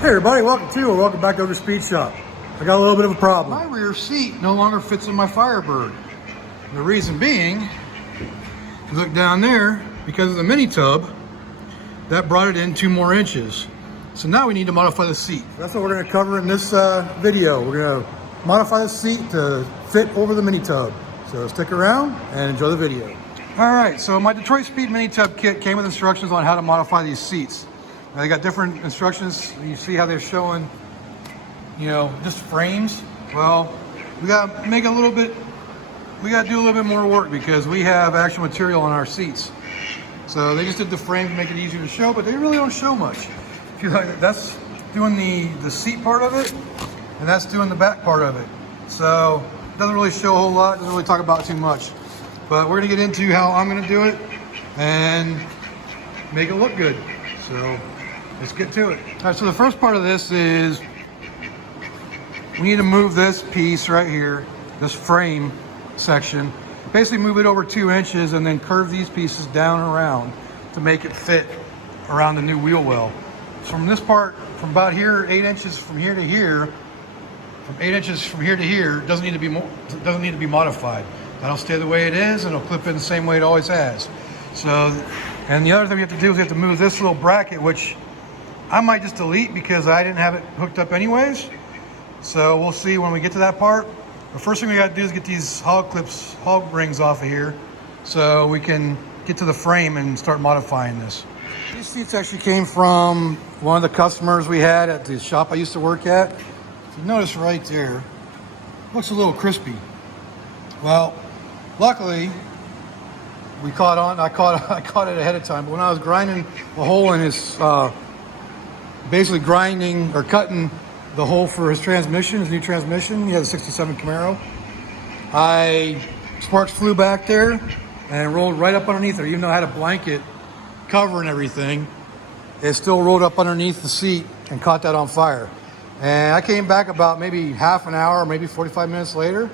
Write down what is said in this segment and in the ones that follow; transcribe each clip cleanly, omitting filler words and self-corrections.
Hey everybody, welcome back to the Speed Shop. I got a little bit of a problem. My rear seat no longer fits in my Firebird. The reason being, if you look down there, because of the mini tub, that brought it in 2 more inches. So now we need to modify the seat. That's what we're going to cover in this video. We're going to modify the seat to fit over the mini tub. So stick around and enjoy the video. All right, so my Detroit Speed mini tub kit came with instructions on how to modify these seats. Now, they got different instructions. You see how they're showing, just frames. Well, we got to make a little bit, we got to do a little bit more work because we have actual material on our seats. So they just did the frame to make it easier to show, but they really don't show much. If you like, that's doing the seat part of it, and that's doing the back part of it. So it doesn't really show a whole lot, doesn't really talk about it too much. But we're gonna get into how I'm gonna do it and make it look good. So let's get to it. All right, so the first part of this is we need to move this piece right here, this frame section, basically move it over 2 inches and then curve these pieces down and around to make it fit around the new wheel well. From this part, from about here, 8 inches from here to here, from 8 inches from here to here, doesn't need to be modified. That'll stay the way it is, and it'll clip in the same way it always has. So, and the other thing we have to do is we have to move this little bracket, which I might just delete because I didn't have it hooked up anyways. So we'll see when we get to that part. The first thing we got to do is get these hog rings off of here so we can get to the frame and start modifying this. These seats actually came from one of the customers we had at the shop I used to work at. If you notice right there, looks a little crispy. Well, luckily, I caught it ahead of time. But when I was grinding a hole in his, basically grinding or cutting the hole for his transmission, his new transmission, he has a 67 Camaro. Sparks flew back there and rolled right up underneath there. Even though I had a blanket covering everything, it still rolled up underneath the seat and caught that on fire. And I came back about maybe half an hour, maybe 45 minutes later,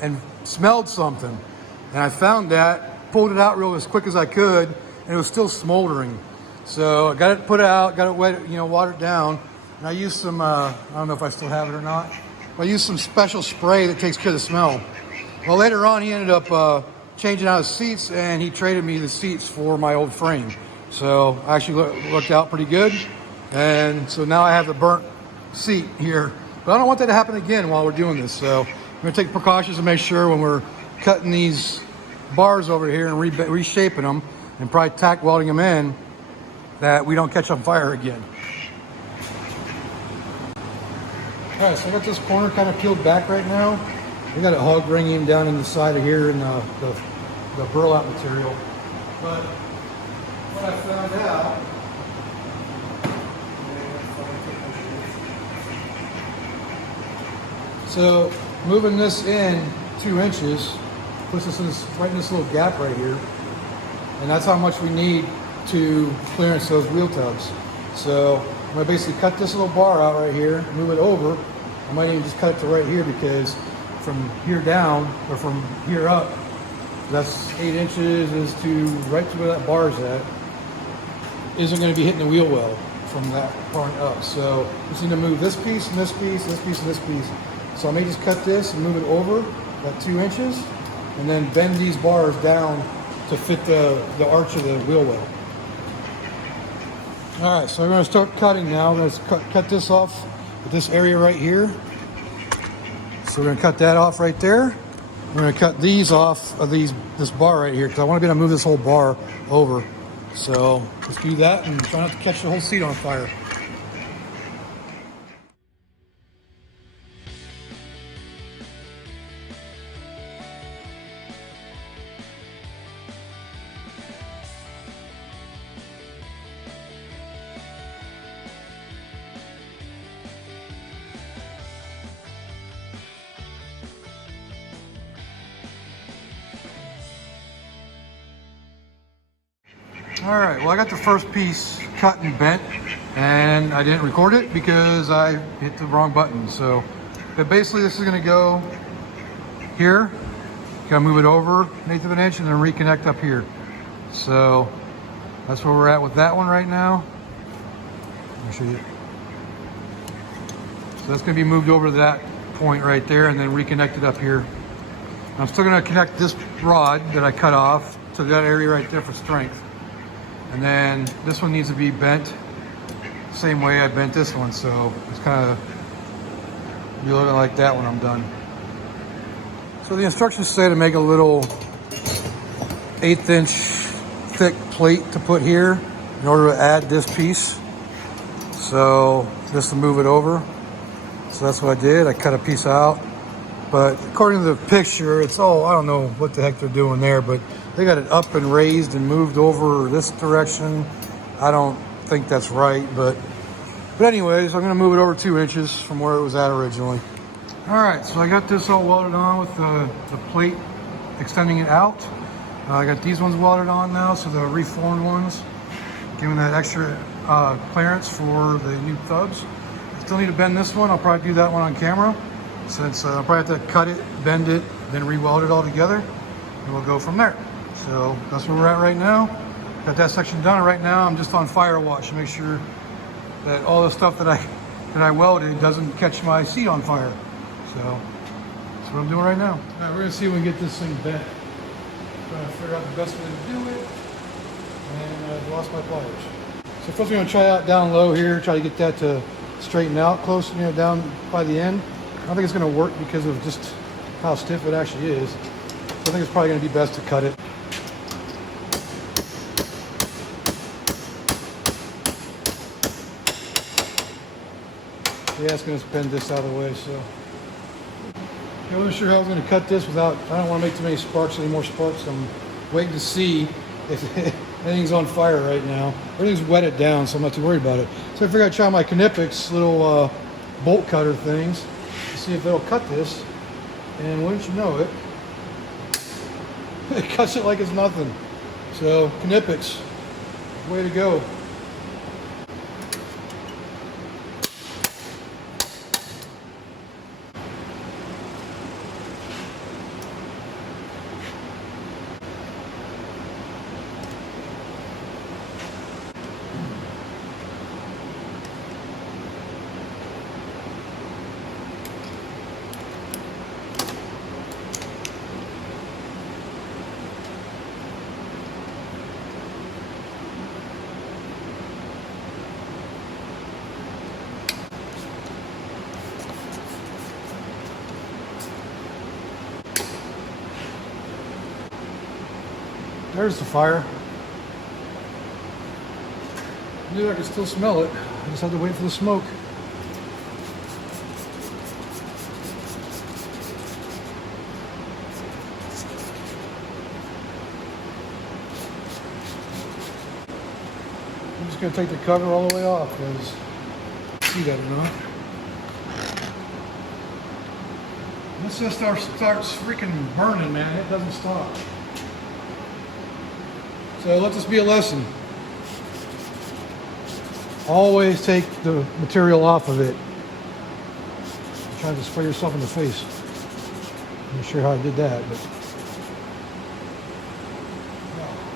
and smelled something. And I found that, pulled it out real as quick as I could, and it was still smoldering. So I got it put out, got it wet, watered down. And I used some, I don't know if I still have it or not, but I used some special spray that takes care of the smell. Well, later on, he ended up changing out his seats, and he traded me the seats for my old frame. So I actually looked out pretty good. And so now I have a burnt seat here. But I don't want that to happen again while we're doing this. So I'm gonna take precautions to make sure when we're cutting these bars over here and reshaping them and probably tack welding them in, that we don't catch on fire again. All right, so I got this corner kind of peeled back right now. We got a hog ringing down in the side of here in the burlap material. But what I found out, so moving this in 2 inches puts us right in this little gap right here, and that's how much we need to clearance those wheel tubs. So I'm gonna basically cut this little bar out right here, move it over. I might even just cut it to right here because from here down, or from here up, that's 8 inches is to right to where that bar is at, isn't gonna be hitting the wheel well from that point up. So just need to move this piece and this piece, this piece and this piece. So I may just cut this and move it over that 2 inches and then bend these bars down to fit the arch of the wheel well. All right, so we're gonna start cutting now. We're gonna cut this off with this area right here. So we're gonna cut that off right there. We're gonna cut these off of this bar right here because I wanna be able to move this whole bar over. So let's do that and try not to catch the whole seat on fire. All right, well, I got the first piece cut and bent, and I didn't record it because I hit the wrong button. So, but basically this is gonna go here, gotta move it over 1/8 of an inch and then reconnect up here. So that's where we're at with that one right now. Let me show you. So that's going to be moved over to that point right there and then reconnected up here. I'm still going to connect this rod that I cut off to that area right there for strength. And then this one needs to be bent same way I bent this one. So it's kind of be looking like that when I'm done. So the instructions say to make a little 1/8 inch thick plate to put here in order to add this piece. So just to move it over. So that's what I did. I cut a piece out. But according to the picture, it's all, I don't know what the heck they're doing there, but they got it up and raised and moved over this direction. I don't think that's right, but anyways, I'm gonna move it over 2 inches from where it was at originally. All right, so I got this all welded on with the plate extending it out. I got these ones welded on now, so the reformed ones, giving that extra clearance for the new tubs. Still need to bend this one. I'll probably do that one on camera, since I'll probably have to cut it, bend it, then re-weld it all together, and we'll go from there. So that's where we're at right now. Got that section done. Right now I'm just on fire watch to make sure that all the stuff that I welded doesn't catch my seat on fire. So that's what I'm doing right now. All right, we're gonna see if we can get this thing bent. Trying to figure out the best way to do it. And I've lost my pliers. So first we're gonna try out down low here, try to get that to straighten out close, down by the end. I don't think it's gonna work because of just how stiff it actually is. So I think it's probably gonna be best to cut it. Yeah, it's going to bend this out of the way, so. I wasn't sure how I was going to cut this without, I don't want to make too many sparks, any more sparks. I'm waiting to see if anything's on fire right now. Everything's wetted down, so I'm not too worried about it. So I figured I'd try my Knipex little bolt cutter things to see if it'll cut this. And wouldn't you know it, it cuts it like it's nothing. So Knipex, way to go. There's the fire. I knew I could still smell it. I just had to wait for the smoke. I'm just going to take the cover all the way off because see that or not. This just starts freaking burning, man. It doesn't stop. So let this be a lesson. Always take the material off of it. You're trying to spray yourself in the face. I'm not sure how I did that, but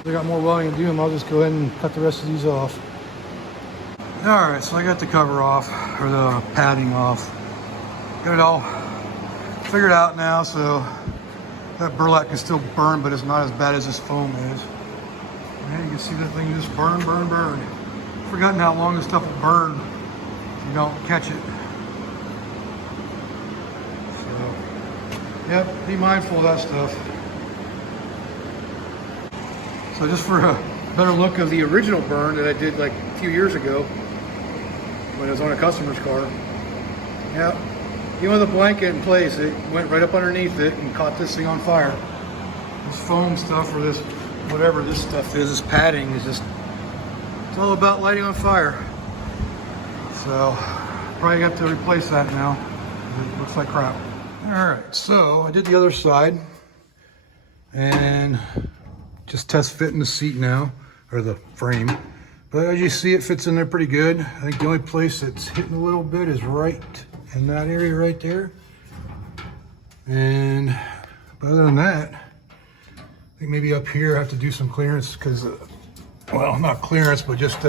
I got more welding to do, and I'll just go ahead and cut the rest of these off. All right, so I got the cover off, or the padding off. Got it all figured out now, so that burlap can still burn, but it's not as bad as this foam is. And you can see that thing just burn. Forgotten how long this stuff will burn if you don't catch it. So, yep, be mindful of that stuff. So just for a better look of the original burn that I did like a few years ago when I was on a customer's car. Yep, even with the blanket in place, it went right up underneath it and caught this thing on fire. This foam stuff, or this whatever this stuff is, this padding is just, it's all about lighting on fire. So probably have to replace that now. It looks like crap. All right, so I did the other side and just test fitting the seat now, or the frame. But as you see, it fits in there pretty good. I think the only place that's hitting a little bit is right in that area right there. And other than that, I think maybe up here I have to do some clearance because, well, not clearance, but just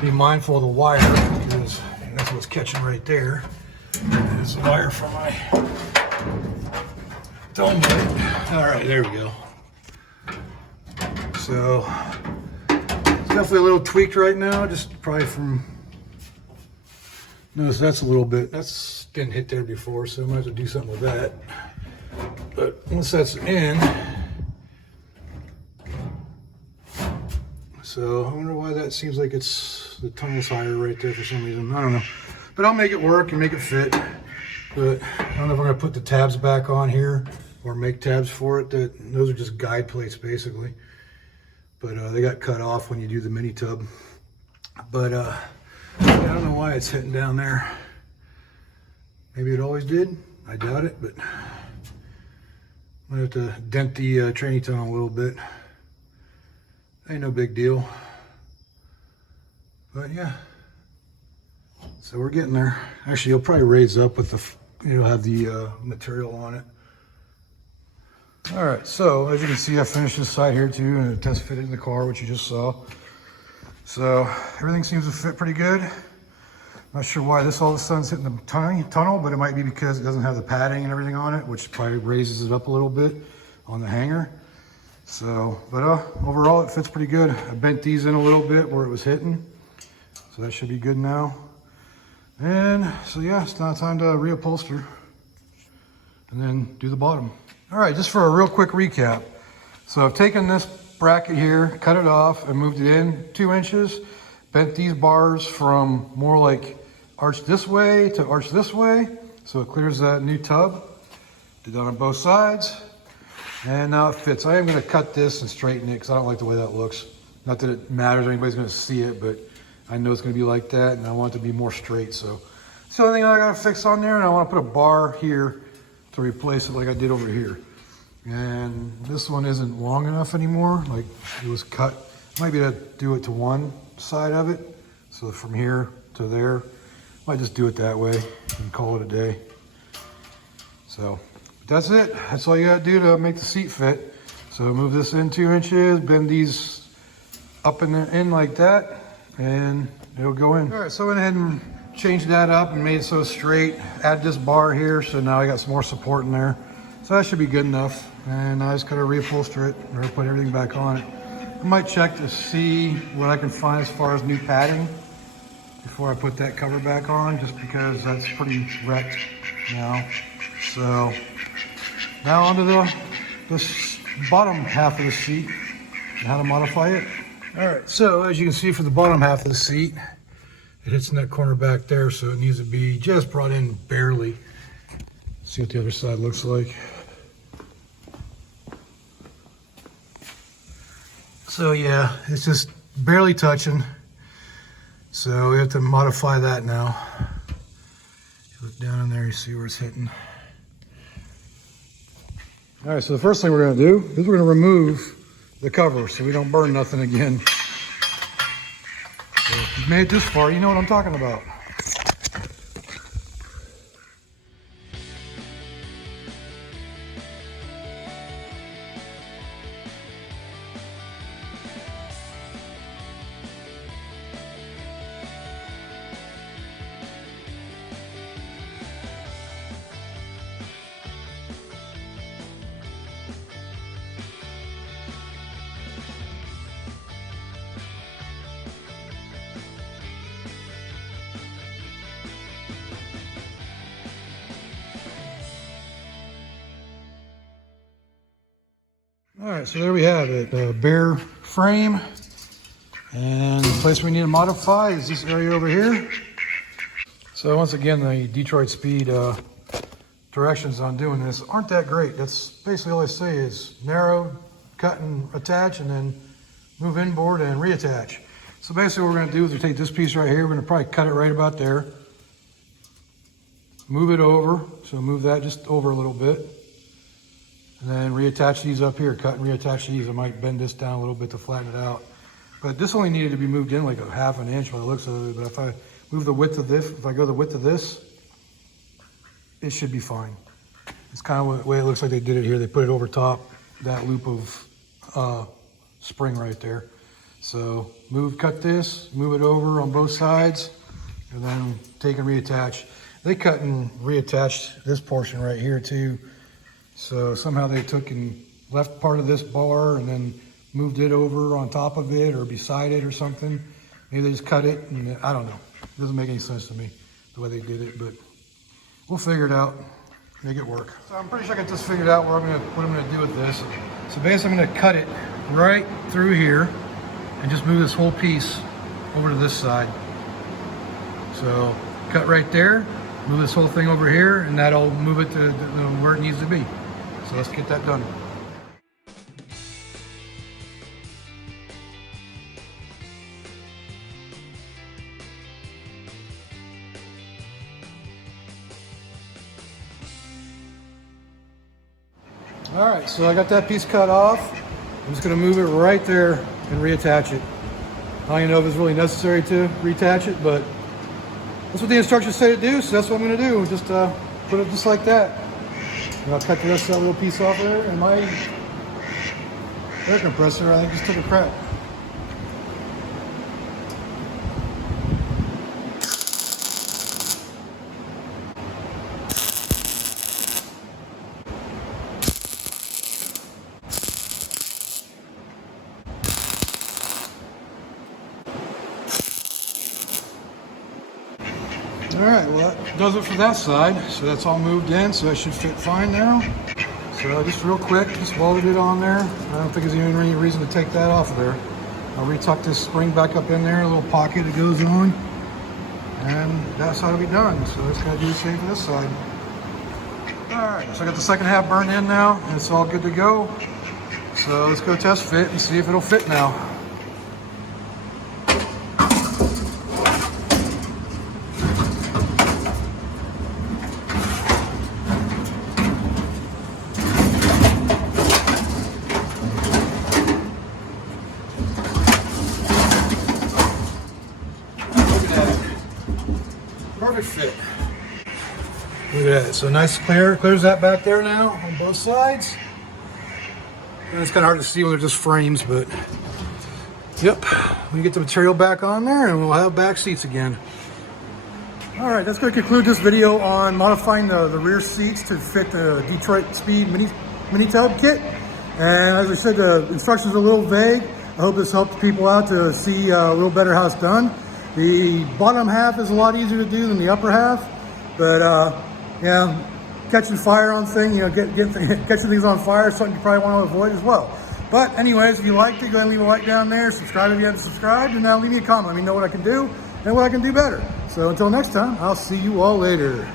be mindful of the wire because that's what's catching right there. This wire for my dome light. All right, there we go. So it's definitely a little tweaked right now, just probably from, notice that's a little bit, that's didn't hit there before, so I might have to do something with that. But once that's in, so I wonder why that seems like it's, the tunnel's higher right there for some reason. I don't know. But I'll make it work and make it fit. But I don't know if I'm gonna put the tabs back on here or make tabs for it. Those are just guide plates basically. But they got cut off when you do the mini tub. But yeah, I don't know why it's hitting down there. Maybe it always did. I doubt it, but I'm gonna have to dent the training tunnel a little bit. Ain't no big deal. But yeah, so we're getting there. Actually, you'll probably raise up with the, you'll have the material on it. All right, so as you can see, I finished this side here too, and it test fitted in the car, which you just saw. So everything seems to fit pretty good. Not sure why this all of a sudden's hitting the tunnel, but it might be because it doesn't have the padding and everything on it, which probably raises it up a little bit on the hanger. So, but overall it fits pretty good. I bent these in a little bit where it was hitting. So that should be good now. And so yeah, it's now time to reupholster and then do the bottom. All right, just for a real quick recap. So I've taken this bracket here, cut it off and moved it in 2 inches, bent these bars from more like arch this way to arch this way. So it clears that new tub. Did that on both sides. And now it fits. I am gonna cut this and straighten it because I don't like the way that looks. Not that it matters, anybody's gonna see it, but I know it's gonna be like that and I want it to be more straight. So it's the only thing I gotta fix on there, and I wanna put a bar here to replace it like I did over here. And this one isn't long enough anymore, like it was cut. I might be able to do it to one side of it. So from here to there, might just do it that way and call it a day. So that's it. That's all you gotta do to make the seat fit. So move this in 2 inches, bend these up and in like that, and it'll go in. All right, so I went ahead and changed that up and made it so straight. Add this bar here, so now I got some more support in there. So that should be good enough. And I just gotta reupholster it or put everything back on it. I might check to see what I can find as far as new padding before I put that cover back on, just because that's pretty wrecked now. So now onto this bottom half of the seat and how to modify it. All right, so as you can see for the bottom half of the seat, it hits in that corner back there, so it needs to be just brought in barely. See what the other side looks like. So yeah, it's just barely touching. So we have to modify that now. You look down in there, you see where it's hitting. All right, so the first thing we're gonna do is we're gonna remove the cover so we don't burn nothing again. So if you've made it this far, you know what I'm talking about. All right, so there we have it, a bare frame. And the place we need to modify is this area over here. So once again, the Detroit Speed directions on doing this aren't that great. That's basically all I say is narrow, cut and attach, and then move inboard and reattach. So basically what we're gonna do is we take this piece right here, we're gonna probably cut it right about there. Move it over, so move that just over a little bit. And then reattach these up here, cut and reattach these. I might bend this down a little bit to flatten it out. But this only needed to be moved in like a ½ an inch by the looks of it. But if I move the width of this, if I go the width of this, it should be fine. It's kind of the way it looks like they did it here. They put it over top that loop of spring right there. So cut this, move it over on both sides, and then take and reattach. they cut and reattached this portion right here too. So somehow they took and left part of this bar and then moved it over on top of it or beside it or something. Maybe they just cut it, and I don't know. It doesn't make any sense to me the way they did it, but we'll figure it out, make it work. So I'm pretty sure I got this figured out what I'm gonna do with this. So basically I'm gonna cut it right through here and just move this whole piece over to this side. So cut right there, move this whole thing over here, and that'll move it to where it needs to be. So let's get that done. All right, so I got that piece cut off. I'm just gonna move it right there and reattach it. I don't even know if it's really necessary to reattach it, but that's what the instructions say to do, so that's what I'm gonna do. Just put it just like that. And I'll cut the rest of that little piece off there, and my air compressor, I think, just took a crap. All right, well, that does it for that side. So that's all moved in, so that should fit fine now. So just real quick, just welded it on there. I don't think there's even any reason to take that off of there. I'll retuck this spring back up in there, a little pocket that goes on. And that's how it'll be done. So it's gonna do the same for this side. All right, so I got the second half burned in now, and it's all good to go. So let's go test fit and see if it'll fit now. Perfect fit. Look at that. So nice clears that back there now on both sides. And it's kind of hard to see when they're just frames, but yep. We get the material back on there and we'll have back seats again. All right, that's going to conclude this video on modifying the rear seats to fit the Detroit Speed mini tub kit. And as I said, the instructions are a little vague. I hope this helps people out to see a little better how it's done. The bottom half is a lot easier to do than the upper half, but yeah, catching fire on things, catching things on fire is something you probably want to avoid as well. But anyways, if you liked it, go ahead and leave a like down there, subscribe if you haven't subscribed, and now leave me a comment. Let me know what I can do and what I can do better. So until next time, I'll see you all later.